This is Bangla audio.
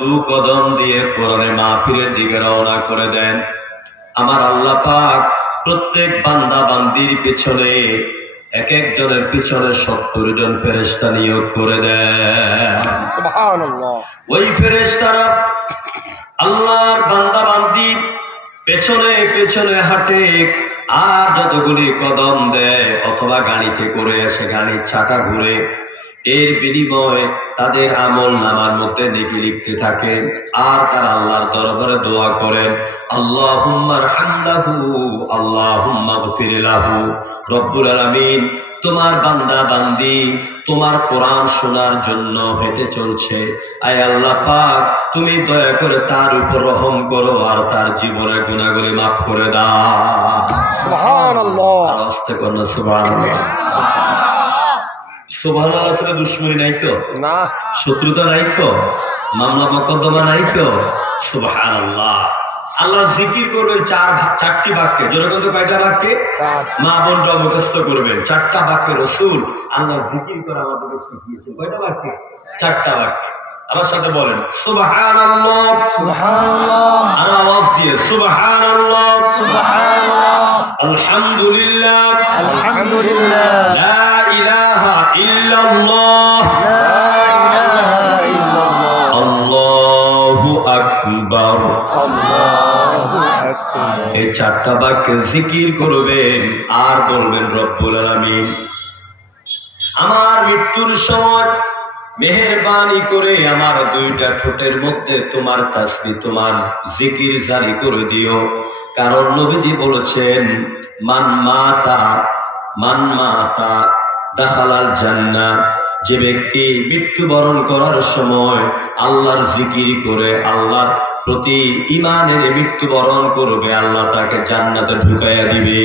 দু কদম দিয়ে কোরআনের মাহফিলের দিকে রওনা করে দেন। আমার আল্লাহ পাক প্রত্যেক বান্দা বান্দির পিছনে এক একজনের পিছনে 70 জন ফেরেশতা নিয়োগ করে দেন। সুবহানাল্লাহ। ওই ফেরেশতারা আল্লাহর বান্দা বান্দির পেছনে পেছনে হাঁটে, আর যতগুলি কদম দেয় অথবা গাড়িতে করে এসে গাড়ির চাকা ঘুরে, এর বিনিময়ে তাদের আমল নামার মধ্যে নেকি লিখতে থাকে। আর তারা আল্লাহর দরবারে দোয়া করেন, আল্লাহুম্মা রহমলাহু আল্লাহুম্মা গফির লাহু। রব্বুল আলামিন, তোমার বান্দা বান্দি তোমার কোরআন শোনার জন্য হেঁটে চলছে, আয় আল্লাহ পাক তুমি দয়া করে তার উপর রহম করো আর তার জীবনের গুনাহগুলি মাফ করে দাও। সুবহানাল্লাহ। আর আস্তে করুন সুবহানাল্লাহ। সুবহানাল্লাহ সাথে দুশ্মনী নাই তো, না শত্রুতা নাই তো, মামলা মোকদ্দমা নাই তো। সুবহানাল্লাহ। আল্লাহ জিকির করবেন চারটি বাক্যে। যেরকম তো কয়টা বাক্যে? মা বোনরা মুখস্থ করবেন। 4টা বাক্যে রসুল আল্লাহ জিকির করে আমাদেরকে শিখিয়েছেন। কয়টা বাক্যে? 4টা বাক্যে। আমার সাথে বলেন সুবহানাল্লাহ। সুবহানাল্লাহ। আর আওয়াজ দিয়ে সুবহানাল্লাহ সুবহানাল্লাহ। আলহামদুলিল্লাহ আলহামদুলিল্লাহ। লা ইলাহা ইল্লাল্লাহ লা ইলাহা ইল্লাল্লাহ। আল্লাহু আকবার। আল্লাহু আকবার। এই 4টা বাক্যে জিকির করবেন আর বলবেন, রব্বুল আলামিন আমার মৃত্যুর সময় মেহেরবানি করে আমার 2টা ঠোঁটের মধ্যে তোমার তাসবিহ তোমার জিকির জারি করে দিও। কারণ নবীজি বলেছেন, মান মাতা দাখালাল জান্নাহ। যে ব্যক্তি মৃত্যুবরণ করার সময় আল্লাহর জিকির করে আল্লাহর প্রতি ঈমানের মৃত্যুবরণ করবে, আল্লাহ তাকে জান্নাতে ঢুকাইয়া দিবে।